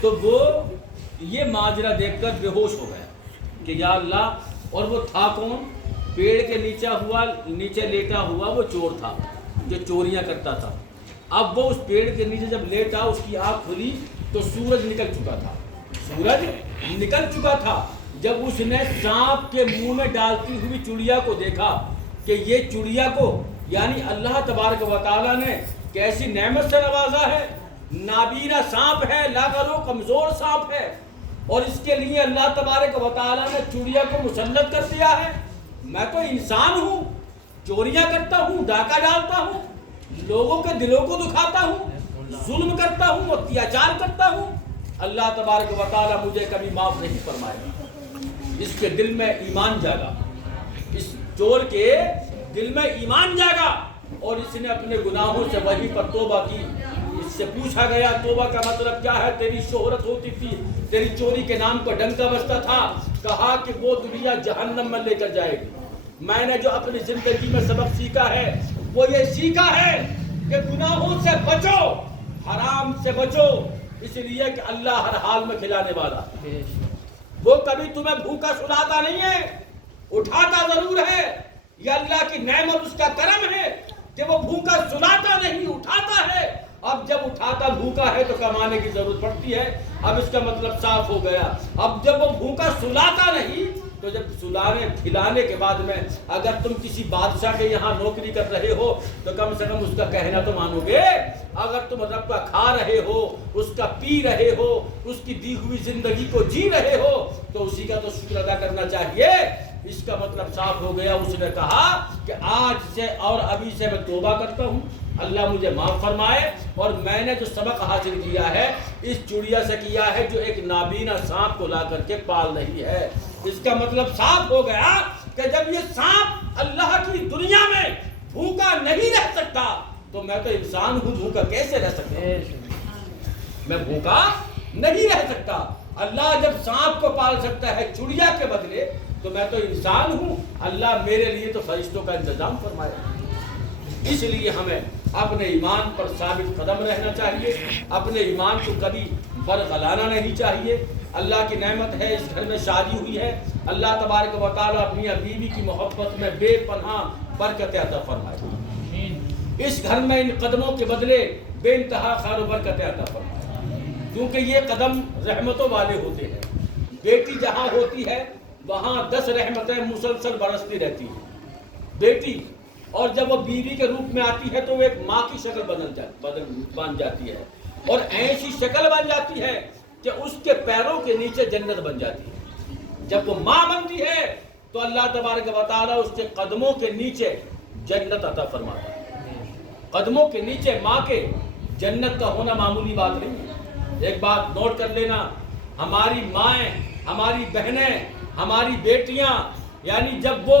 تو وہ یہ ماجرا دیکھ کر بے ہوش ہو گیا کہ یا اللہ، اور وہ تھا کون؟ پیڑ کے نیچے لیٹا ہوا وہ چور تھا جو چوریاں کرتا تھا۔ اب وہ اس پیڑ کے نیچے جب لیٹا، اس کی آنکھ کھلی تو سورج نکل چکا تھا۔ جب اس نے سانپ کے منہ میں ڈالتی ہوئی چڑیا کو دیکھا کہ یہ چڑیا کو یعنی اللہ تبارک و تعالیٰ نے کیسی نعمت سے نوازا ہے، نابینا سانپ ہے، لاغر و کمزور سانپ ہے، اور اس کے لیے اللہ تبارک و تعالیٰ نے چڑیا کو مسلط کر دیا ہے۔ میں تو انسان ہوں، چوریاں کرتا ہوں، ڈاکہ ڈالتا ہوں، لوگوں کے دلوں کو دکھاتا ہوں، ظلم کرتا ہوں، اتیاچار کرتا ہوں، اللہ تبارک و تعالیٰ مجھے کبھی معاف نہیں فرمائے گا۔ اس کے دل میں ایمان جاگا، اس چور کے دل میں ایمان جاگا، اور اس نے اپنے گناہوں سے وہیں پر توبہ کی۔ اس سے پوچھا گیا توبہ کا مطلب کیا ہے؟ تیری شہرت ہوتی تھی، تیری چوری کے نام پر ڈنکا بجتا تھا، کہا کہ وہ دنیا جہنم میں لے کر جائے گی۔ میں نے جو اپنی زندگی میں سبق سیکھا ہے وہ یہ سیکھا ہے کہ گناہوں سے بچو، حرام سے بچو، اس لیے کہ اللہ ہر حال میں کھلانے والا ہے۔ وہ کبھی تمہیں بھوکا سلاتا نہیں ہے، اٹھاتا ضرور ہے۔ یہ اللہ کی نعمت، اس کا کرم ہے کہ وہ بھوکا سلاتا نہیں، اٹھاتا ہے۔ اب جب اٹھاتا بھوکا ہے تو کمانے کی ضرورت پڑتی ہے۔ اب اس کا مطلب صاف ہو گیا۔ اب جب وہ بھوکا سلاتا نہیں تو جب سلانے کھلانے کے بعد میں اگر تم کسی بادشاہ کے یہاں نوکری کر رہے ہو تو کم سے کم اس کا کہنا تو مانو گے۔ اگر تم رب کا کھا رہے ہو، اس کا پی رہے ہو، اس کی دی ہوئی زندگی کو جی رہے ہو تو اسی کا تو شکر ادا کرنا چاہیے۔ اس کا مطلب صاف ہو گیا۔ اس نے کہا کہ آج سے اور ابھی سے میں توبہ کرتا ہوں، اللہ مجھے معاف فرمائے، اور میں نے جو سبق حاصل کیا ہے اس چڑیا سے کیا ہے جو ایک نابینا سانپ کو لا کر کے پال رہی ہے۔ اس کا مطلب صاف ہو گیا کہ جب یہ سانپ اللہ کی دنیا میں بھوکا نہیں رہ سکتا تو میں تو انسان ہوں، بھوکا کیسے رہ سکتا ہوں؟ میں بھوکا نہیں رہ سکتا۔ اللہ جب سانپ کو پال سکتا ہے چڑیا کے بدلے تو میں تو انسان ہوں، اللہ میرے لیے تو فرشتوں کا انتظام فرمایا۔ اس لیے ہمیں اپنے ایمان پر ثابت قدم رہنا چاہیے، اپنے ایمان کو کبھی برگلانا نہیں چاہیے۔ اللہ کی نعمت ہے، اس گھر میں شادی ہوئی ہے، اللہ تبارک و تعالیٰ اپنی بیوی کی محبت میں بے پناہ برکت عطا فرمائے۔ اس گھر میں ان قدموں کے بدلے بے انتہا خیر و برکت عطا فرمائے، کیونکہ یہ قدم رحمتوں والے ہوتے ہیں۔ بیٹی جہاں ہوتی ہے وہاں 10 رحمتیں مسلسل برستی رہتی ہیں۔ بیٹی اور جب وہ بیوی کے روپ میں آتی ہے تو وہ ایک ماں کی شکل بن جاتی ہے، اور ایسی شکل بن جاتی ہے کہ اس کے پیروں کے نیچے جنت بن جاتی ہے۔ جب وہ ماں بنتی ہے تو اللہ تبارک و تعالیٰ اس کے قدموں کے نیچے جنت عطا فرماتا ہے۔ قدموں کے نیچے ماں کے جنت کا ہونا معمولی بات نہیں ہے۔ ایک بات نوٹ کر لینا، ہماری مائیں، ہماری بہنیں، ہماری بیٹیاں، یعنی جب وہ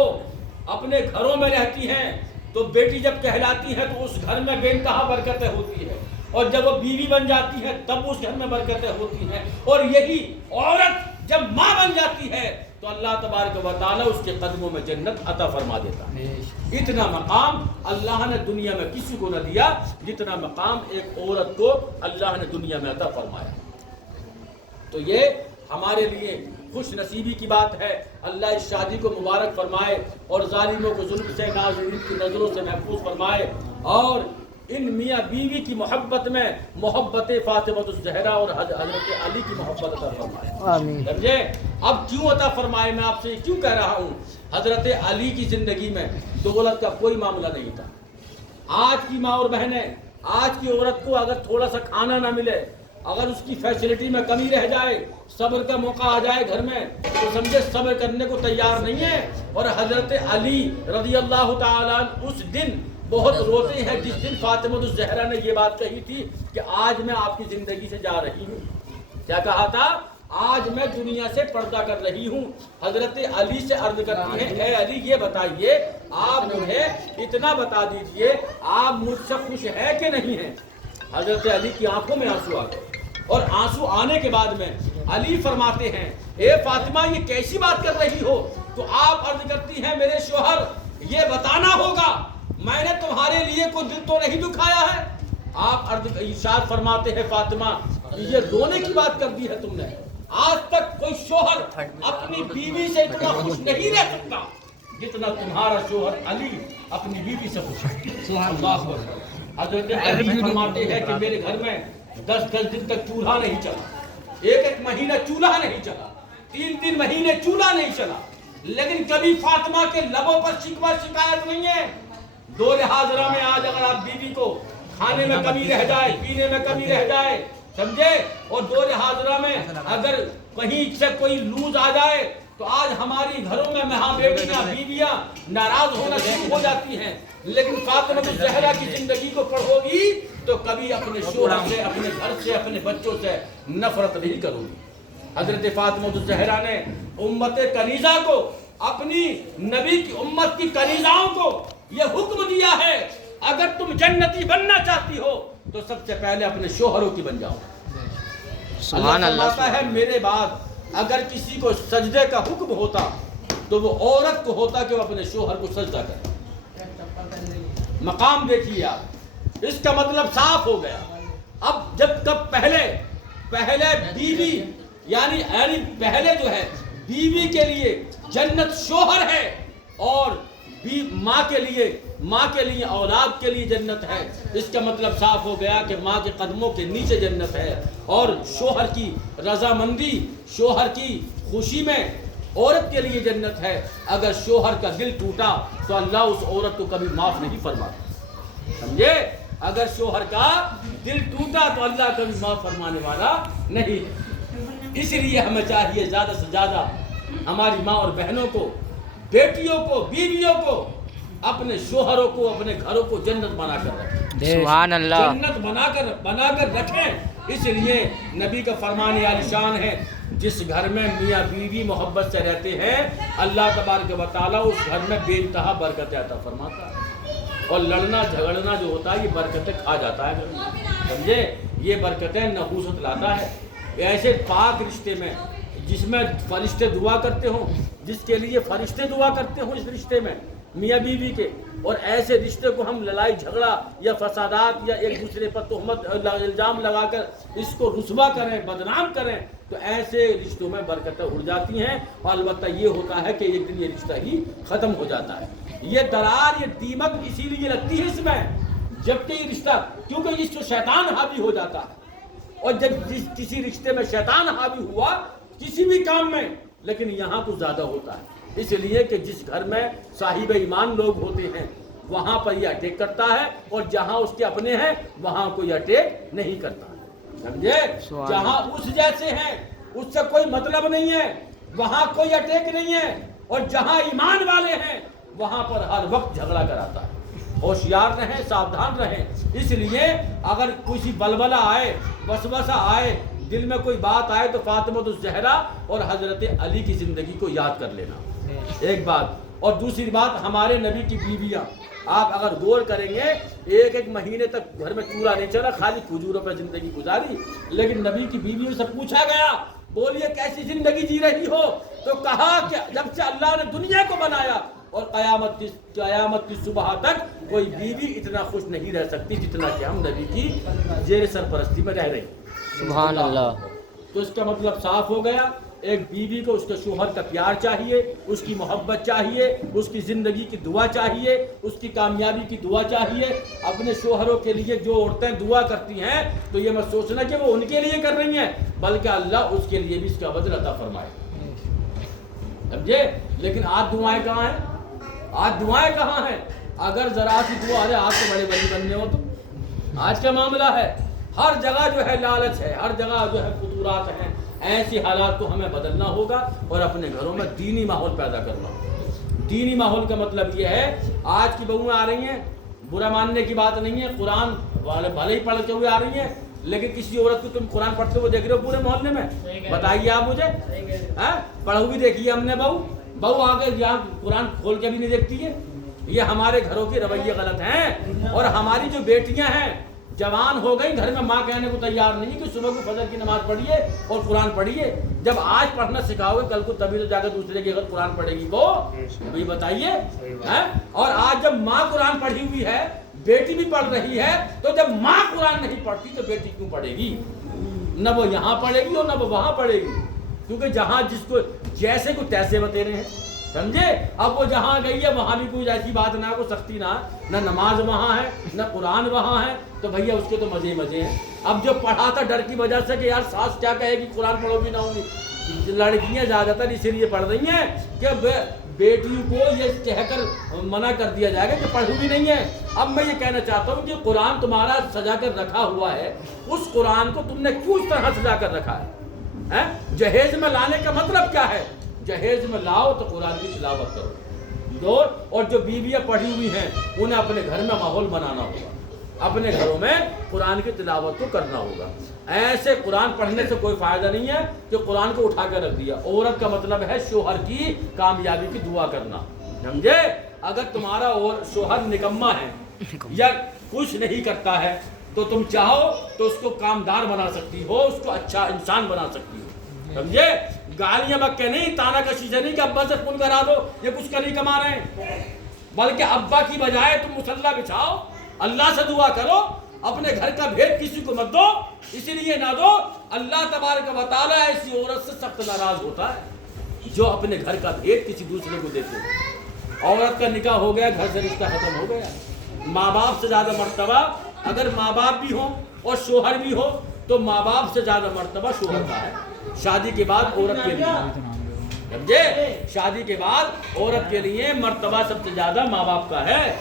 اپنے گھروں میں رہتی ہیں تو بیٹی جب کہلاتی ہے تو اس گھر میں بے انتہا برکتیں ہوتی ہیں، اور جب وہ بیوی بن جاتی ہے تب اس گھر میں برکتیں ہوتی ہیں، اور یہی عورت جب ماں بن جاتی ہے تو اللہ تبارک و تعالیٰ اس کے قدموں میں جنت عطا فرما دیتا ہے۔ اتنا مقام اللہ نے دنیا میں کسی کو نہ دیا جتنا مقام ایک عورت کو اللہ نے دنیا میں عطا فرمایا۔ تو یہ ہمارے لیے خوش نصیبی کی بات ہے۔ اللہ اس شادی کو مبارک فرمائے اور ظالموں کو ظلم سے، ناظرین کی نظروں سے محفوظ فرمائے، اور ان میاں بیوی کی محبت میں محبت فاطمہ الزہرا اور حضرت علی کی محبت عطا فرمائے۔ آمین۔ سمجھے؟ اب کیوں عطا فرمائے؟ میں آپ سے کیوں کہہ رہا ہوں؟ حضرت علی کی زندگی میں دولت کا کوئی معاملہ نہیں تھا۔ آج کی ماں اور بہنیں، آج کی عورت کو اگر تھوڑا سا کھانا نہ ملے، اگر اس کی فیسلٹی میں کمی رہ جائے، صبر کا موقع آ جائے گھر میں تو سمجھے صبر کرنے کو تیار نہیں ہے۔ اور حضرت علی رضی اللہ تعالیٰ اس دن بہت روتے ہیں جس دن فاطمہ الزہرا نے یہ بات کہی تھی کہ آج میں آپ کی زندگی سے جا رہی ہوں۔ کیا کہا تھا؟ آج میں دنیا سے پردہ کر رہی ہوں۔ حضرت علی سے عرض کرتی ہیں، اے علی یہ بتائیے، آپ مجھے اتنا بتا دیجئے، آپ مجھ سے خوش ہے کہ نہیں ہے؟ حضرت علی کی آنکھوں میں آنسو آ گئے، اور آنسو آنے کے بعد میں علی فرماتے ہیں، اے فاطمہ یہ کیسی بات کر رہی ہو؟ تو آپ عرض کرتی ہیں، میرے شوہر یہ بتانا ہوگا، میں نے تمہارے لیے کوئی دل تو نہیں دکھایا ہے؟ آپ ارشاد فرماتے ہیں، فاطمہ یہ رونے کی بات کر دی ہے تم نے. آج تک کوئی شوہر اپنی بیوی سے اتنا خوش نہیں رہ سکتا جتنا تمہارا شوہر علی اپنی بیوی سے خوش ہے. اللہ اکبر. حضرت علی فرماتے ہیں کہ میرے گھر میں 10 دن تک چولہا نہیں چلا, ایک مہینہ چولہا نہیں چلا, 3 مہینے چولہا نہیں چلا, لیکن کبھی فاطمہ کے لبوں پر شکوہ شکایت نہیں ہے. دور حاضرہ میں آج اگر آپ بیوی کو کھانے میں کمی رہ جائے, پینے میں کمی رہ جائے, سمجھے, اور دور حاضرہ میں اگر کہیں سے کوئی لوز آ جائے تو آج ہماری گھروں میں ماں بیٹیاں بیویاں ناراض ہونا شروع ہو جاتی ہیں. لیکن فاطمہ الزہرا کی زندگی کو پڑھو گی تو کبھی اپنے شوہر سے, اپنے گھر سے, اپنے بچوں سے نفرت نہیں کرو گی. حضرت فاطمہ الزہرا نے امت کنیزہ کو, اپنی نبی کی امت کی کنیزاؤں کو یہ حکم دیا ہے, اگر تم جنتی بننا چاہتی ہو تو سب سے پہلے اپنے شوہروں کی بن جاؤ. اللہ فرماتا ہے میرے بعد اگر کسی کو سجدے کا حکم ہوتا تو وہ عورت کو ہوتا کہ وہ اپنے شوہر کو سجدہ کرے. مقام دیکھیے آپ, اس کا مطلب صاف ہو گیا. اب جب تک پہلے بیوی یعنی پہلے جو ہے بیوی کے لیے جنت شوہر ہے, اور ماں کے لیے اولاد کے لیے جنت ہے. اس کا مطلب صاف ہو گیا کہ ماں کے قدموں کے نیچے جنت ہے, اور شوہر کی رضامندی, شوہر کی خوشی میں عورت کے لیے جنت ہے. اگر شوہر کا دل ٹوٹا تو اللہ اس عورت کو کبھی معاف نہیں فرماتا, سمجھے. اگر شوہر کا دل ٹوٹا تو اللہ کبھی معاف فرمانے والا نہیں ہے. اس لیے ہمیں چاہیے زیادہ سے زیادہ ہماری ماں اور بہنوں کو, بیٹیوں کو, بیویوں کو, اپنے شوہروں کو, اپنے گھروں کو جنت بنا کر رکھیں. سبحان اللہ. جنت بنا کر رکھیں. اس لیے نبی کا فرمان عالی شان ہے, جس گھر میں میاں بیوی محبت سے رہتے ہیں اللہ تبارک و تعالیٰ اس گھر میں بے انتہا برکتیں عطا فرماتا ہے. اور لڑنا جھگڑنا جو ہوتا ہے یہ برکتیں کھا جاتا ہے, سمجھے. یہ برکتیں نحوست لاتا ہے. ایسے پاک رشتے میں جس میں فرشتے دعا کرتے ہوں, جس کے لیے فرشتے دعا کرتے ہوں اس رشتے میں میاں بیوی کے, اور ایسے رشتے کو ہم لڑائی جھگڑا یا فسادات یا ایک دوسرے پر تہمت الزام لگا کر اس کو رسوا کریں, بدنام کریں, تو ایسے رشتوں میں برکتیں اڑ جاتی ہیں. اور البتہ یہ ہوتا ہے کہ ایک دن یہ رشتہ ہی ختم ہو جاتا ہے. یہ درار, یہ دیمک اسی لیے لگتی ہے اس میں, جبکہ یہ رشتہ, کیونکہ اس کو شیطان حاوی ہو جاتا ہے. اور جب کسی رشتے میں شیطان حاوی ہوا کسی بھی کام میں, لیکن یہاں تو زیادہ ہوتا ہے. اس لیے کہ جس گھر میں صاحب ایمان لوگ ہوتے ہیں وہاں پر یہ اٹیک کرتا ہے, اور جہاں اس کے اپنے ہیں وہاں کوئی اٹیک نہیں کرتا ہے, سمجھے. جہاں اس جیسے ہیں, اس سے کوئی مطلب نہیں ہے, وہاں کوئی اٹیک نہیں ہے, اور جہاں ایمان والے ہیں وہاں پر ہر وقت جھگڑا کراتا ہے. ہوشیار رہیں, ساودھان رہیں. اس لیے اگر کسی بلبلہ آئے, وسوسہ آئے, دل میں کوئی بات آئے تو فاطمہ الزہرا اور حضرت علی کی زندگی کو یاد کر لینا, ایک بات. اور دوسری بات, ہمارے نبی کی بیویاں, آپ اگر غور کریں گے, ایک مہینے تک گھر میں چولہا نہیں چلا, خالی کھجوروں پر زندگی گزاری. لیکن نبی کی بیویوں سے پوچھا گیا, بولیے کیسی زندگی جی رہی ہو, تو کہا کہ جب سے اللہ نے دنیا کو بنایا اور قیامت کی صبح تک کوئی بیوی اتنا خوش نہیں رہ سکتی جتنا کہ ہم نبی کی زیر سرپرستی میں رہ رہے ہیں. سبحان اللہ. تو اس کا مطلب صاف ہو گیا, ایک بیوی کو اس کے شوہر کا پیار چاہیے, اس کی محبت چاہیے, اس کی زندگی کی دعا چاہیے, اس کی کامیابی کی دعا چاہیے. اپنے شوہروں کے لیے جو عورتیں دعا کرتی ہیں تو یہ مت سوچنا کہ وہ ان کے لیے کر رہی ہیں, بلکہ اللہ اس کے لیے بھی اس کا بدل عطا فرمائے, سمجھے. لیکن آج دعائیں کہاں ہیں, آج دعائیں کہاں ہیں. اگر ذرا سی دعا, ارے آپ تو بڑے بڑی بننے ہو, تو آج کا معاملہ ہے ہر جگہ جو ہے لالچ ہے, ہر جگہ جو ہے فطورات ہیں. ایسی حالات کو ہمیں بدلنا ہوگا اور اپنے گھروں میں دینی ماحول پیدا کرنا ہوگا. دینی ماحول کا مطلب یہ ہے, آج کی بہویں آ رہی ہیں, برا ماننے کی بات نہیں ہے, قرآن والے بھلے ہی پڑھتے ہوئے آ رہی ہیں, لیکن کسی عورت کو تم قرآن پڑھتے ہوئے دیکھ رہے ہو پورے محلے میں, بتائیے آپ مجھے. پڑھ ہوئی دیکھی ہے ہم نے بہو آگے یہاں قرآن کھول کے بھی نہیں دیکھتی ہے. یہ ہمارے گھروں کے رویے غلط ہیں. اور ہماری جو بیٹیاں ہیں جوان ہو گئی, گھر میں ماں کہنے کو تیار نہیں کہ صبح کو فجر کی نماز پڑھیے اور قرآن پڑھیے. جب آج پڑھنا سکھاؤ گے کل کو تبھی تو جا کر دوسرے کے گھر قرآن پڑھے گی وہ, یہ بتائیے. اور آج جب ماں قرآن پڑھی ہوئی ہے, بیٹی بھی پڑھ رہی ہے, تو جب ماں قرآن نہیں پڑھتی تو بیٹی کیوں پڑھے گی. نہ وہ یہاں پڑھے گی اور نہ وہ وہاں پڑھے گی، کیونکہ جہاں جس کو جیسے کو تیسے بتیرے ہیں، سمجھے؟ اب وہ جہاں گئی ہے وہاں بھی کوئی ایسی بات نہ، کوئی سختی نہ نماز وہاں ہے نہ قرآن وہاں ہے، تو بھیا اس کے تو مزے ہی مزے ہیں۔ اب جو پڑھا تھا ڈر کی وجہ سے کہ یار ساس کیا کہے گی قرآن پڑھو بھی نہ ہوگی، لڑکیاں زیادہ تر اسی لیے پڑھ رہی ہیں کہ بیٹیوں کو یہ کہہ کر منع کر دیا جائے گا کہ پڑھو بھی نہیں ہے۔ اب میں یہ کہنا چاہتا ہوں کہ قرآن تمہارا سجا کر رکھا ہوا ہے، اس قرآن کو تم نے کیوں اس طرح سجا کر رکھا ہے؟ جہیز میں لانے کا مطلب کیا ہے؟ جہیز میں لاؤ تو قرآن کی تلاوت کرو دو، اور جو بیویاں پڑھی ہوئی ہیں انہیں اپنے گھر میں ماحول بنانا ہوگا، اپنے گھروں میں قرآن کی تلاوت کو کرنا ہوگا۔ ایسے قرآن پڑھنے سے کوئی فائدہ نہیں ہے کہ قرآن کو اٹھا کر رکھ دیا۔ عورت کا مطلب ہے شوہر کی کامیابی کی دعا کرنا، سمجھے؟ اگر تمہارا شوہر نکما ہے یا کچھ نہیں کرتا ہے تو تم چاہو تو اس کو کامدار بنا سکتی ہو، اس کو اچھا انسان بنا سکتی ہو، سمجھے؟ گالیاں بکے نہیں، تانا کشی سے نہیں کہ ابا سے فون کرا دو یہ کچھ کا نہیں کما رہے ہیں، بلکہ ابا کی بجائے تم مصلی بچھاؤ، اللہ سے دعا کرو، اپنے گھر کا بھید کسی کو مت دو، اسی لیے نہ دو اللہ تبارک و تعالیٰ ایسی عورت سے سخت ناراض ہوتا ہے جو اپنے گھر کا بھید کسی دوسرے کو دیتے۔ عورت کا نکاح ہو گیا، گھر سے رشتہ ختم ہو گیا۔ ماں باپ سے زیادہ مرتبہ اگر ماں باپ بھی ہوں اور شوہر بھی ہو تو ماں باپ سے زیادہ مرتبہ شوہر کا ہے شادی کے بعد عورت کے لیے، سمجھے؟ شادی کے بعد عورت کے لیے مرتبہ سب سے زیادہ ماں باپ کا ہے،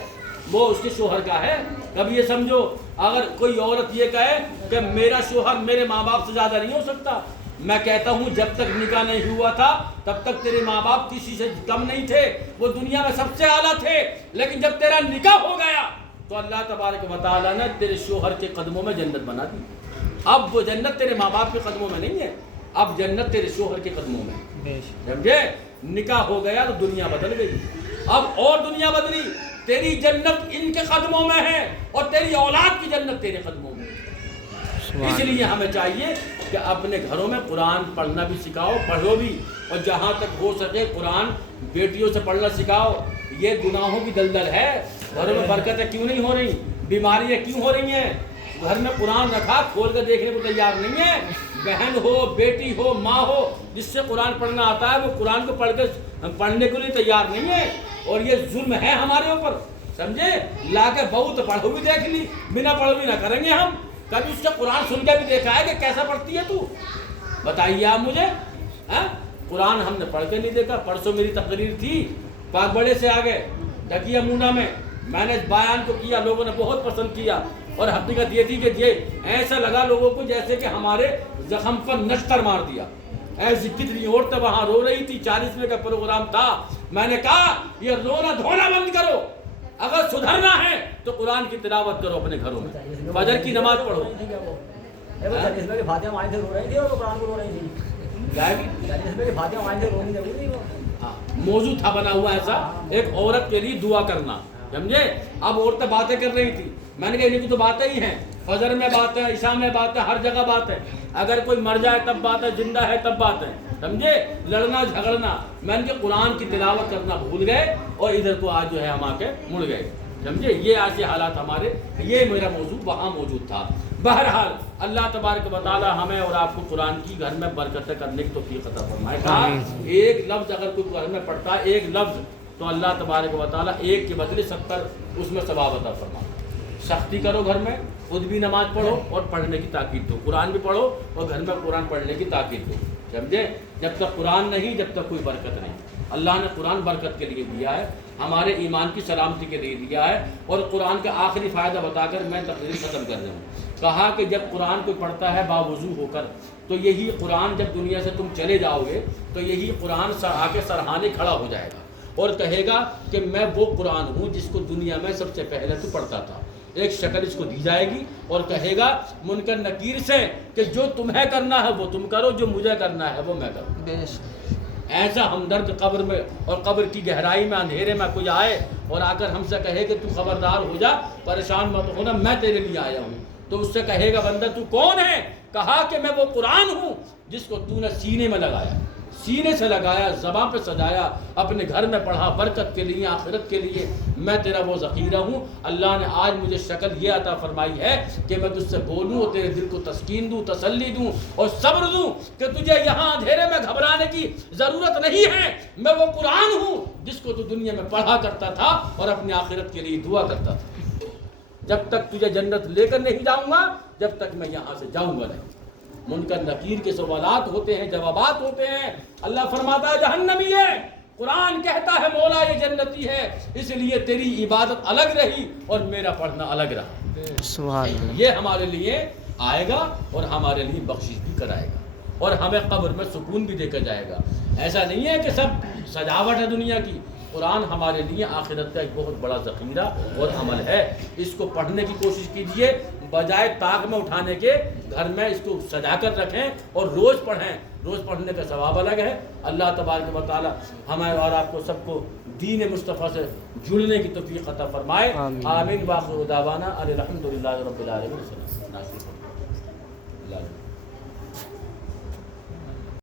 وہ اس کے شوہر کا ہے۔ اب یہ سمجھو اگر کوئی عورت یہ کہے کہ میرا شوہر میرے ماں باپ سے زیادہ نہیں ہو سکتا، میں کہتا ہوں جب تک نکاح نہیں ہوا تھا تب تک تیرے ماں باپ کسی سے کم نہیں تھے، وہ دنیا میں سب سے اعلیٰ تھے، لیکن جب تیرا نکاح ہو گیا تو اللہ تبارک و تعالیٰ نے تیرے شوہر کے قدموں میں جنت بنا دی۔ اب وہ جنت تیرے ماں باپ کے قدموں میں نہیں ہے، اب جنت تیرے شوہر کے قدموں میں، سمجھے؟ نکاح ہو گیا تو دنیا بدل گئی، اب اور دنیا بدلی، تیری جنت ان کے قدموں میں ہے اور تیری اولاد کی جنت تیرے قدموں میں۔ اس لیے ہمیں چاہیے کہ اپنے گھروں میں قرآن پڑھنا بھی سکھاؤ، پڑھو بھی، اور جہاں تک ہو سکے قرآن بیٹیوں سے پڑھنا سکھاؤ۔ یہ گناہوں کی دلدل ہے، گھروں میں برکتیں کیوں نہیں ہو رہی، بیماریاں کیوں ہو رہی ہیں؟ گھر میں قرآن رکھا کھول کر دیکھنے کو تیار نہیں ہے۔ بہن ہو، بیٹی ہو، ماں ہو، جس سے قرآن پڑھنا آتا ہے وہ قرآن کو پڑھنے کو لیے تیار نہیں ہے، اور یہ ظلم ہے ہمارے اوپر، سمجھے؟ لا کے بہو تو پڑھو بھی دیکھ لی، بنا پڑھو بھی نہ کریں گے ہم، کبھی اس کا قرآن سن کے بھی دیکھا ہے کہ کیسا پڑھتی ہے تو؟ بتائیے آپ مجھے، قرآن ہم نے پڑھ کے نہیں دیکھا۔ پرسوں میری تقریر تھی پاک بڑے سے آگے ڈکیا مونا میں نے بیان کو کیا، لوگوں نے بہت پسند کیا، اور حقیقت یہ تھی کہ یہ ایسا لگا لوگوں کو جیسے کہ ہمارے زخم پر نشتر مار دیا۔ ایسی کتنی عورتیں وہاں رو رہی تھی، 40 منٹ کا پروگرام تھا۔ میں نے کہا یہ رونا دھونا بند کرو، اگر سدھرنا ہے تو قرآن کی تلاوت کرو اپنے گھروں میں، فجر کی نماز پڑھو۔ موضوع تھا بنا ہوا ایسا ایک عورت کے لیے دعا کرنا، سمجھے؟ اب عورتیں باتیں کر رہی تھی، میں نے کہا انہیں کی تو باتیں ہی ہیں، فجر میں بات ہے، عشاء میں بات ہے، ہر جگہ بات ہے، اگر کوئی مر جائے تب بات ہے، زندہ ہے تب بات ہے، سمجھے؟ لڑنا جھگڑنا، میں نے کہا قرآن کی تلاوت کرنا بھول گئے اور ادھر کو آج جو ہے ہم آ کے مڑ گئے، سمجھے؟ یہ ایسے حالات ہمارے، یہ میرا موضوع وہاں موجود تھا۔ بہرحال اللہ تبارک و تعالی ہمیں اور آپ کو قرآن کی گھر میں برکتیں کرنے کی توفیق عطا فرمائے۔ کہا ایک لفظ اگر کوئی گھر میں پڑھتا ہے، ایک لفظ، تو اللہ تبارک و تعالی ایک کے بدلے 70 اس میں ثواب عطا فرمائے۔ سختی کرو گھر میں، خود بھی نماز پڑھو اور پڑھنے کی تاکید دو، قرآن بھی پڑھو اور گھر میں قرآن پڑھنے کی تاکید دو، سمجھے؟ جب تک قرآن نہیں جب تک کوئی برکت نہیں۔ اللہ نے قرآن برکت کے لیے دیا ہے، ہمارے ایمان کی سلامتی کے لیے دیا ہے، اور قرآن کا آخری فائدہ بتا کر میں تقریر ختم کر رہا ہوں۔ کہا کہ جب قرآن کوئی پڑھتا ہے باوضو ہو کر تو یہی قرآن جب دنیا سے تم چلے جاؤ گے تو یہی قرآن آ کے سرہانے کھڑا ہو جائے گا اور کہے گا کہ میں وہ قرآن ہوں جس کو دنیا میں سب سے پہلے تو پڑھتا تھا۔ ایک شکل اس کو دی جائے گی اور کہے گا منکر نکیر سے کہ جو تمہیں کرنا ہے وہ تم کرو، جو مجھے کرنا ہے وہ میں کروں۔ ایسا ہمدرد قبر میں اور قبر کی گہرائی میں اندھیرے میں کوئی آئے اور آ کر ہم سے کہے کہ تو خبردار ہو جا، پریشان مت ہونا، میں تیرے لیے آیا ہوں، تو اس سے کہے گا بندہ تو کون ہے؟ کہا کہ میں وہ قرآن ہوں جس کو تو نے سینے میں لگایا، سینے سے لگایا، زباں پہ سجایا، اپنے گھر میں پڑھا، برکت کے لیے، آخرت کے لیے۔ میں تیرا وہ ذخیرہ ہوں۔ اللہ نے آج مجھے شکل یہ عطا فرمائی ہے کہ میں تجھ سے بولوں اور تیرے دل کو تسکین دوں، تسلی دوں اور صبر دوں کہ تجھے یہاں اندھیرے میں گھبرانے کی ضرورت نہیں ہے۔ میں وہ قرآن ہوں جس کو تو دنیا میں پڑھا کرتا تھا اور اپنی آخرت کے لیے دعا کرتا تھا۔ جب تک تجھے جنت لے کر نہیں جاؤں گا، جب تک میں یہاں سے جاؤں گا نہیں۔ منکر نکیر کے سوالات ہوتے ہیں، جوابات ہوتے ہیں۔ اللہ فرماتا ہے جہنمی ہے، قرآن کہتا ہے مولا یہ جنتی ہے، اس لیے تیری عبادت الگ رہی اور میرا پڑھنا الگ رہا۔ سبحان اللہ۔ یہ ہمارے لیے آئے گا اور ہمارے لیے بخشش بھی کرائے گا اور ہمیں قبر میں سکون بھی دے کر جائے گا۔ ایسا نہیں ہے کہ سب سجاوٹ ہے دنیا کی۔ قرآن ہمارے لیے آخرت کا ایک بہت بڑا ذخیرہ اور عمل ہے۔ اس کو پڑھنے کی کوشش کیجئے، بجائے طاق میں اٹھانے کے گھر میں اس کو سجا کر رکھیں اور روز پڑھیں۔ روز پڑھنے کا ثواب الگ ہے۔ اللہ تبارک و تعالی ہمیں اور آپ کو سب کو دین مصطفیٰ سے جڑنے کی توفیق عطا فرمائے۔ آمین۔ وآخر دعوانا الحمدللہ رب العالمین۔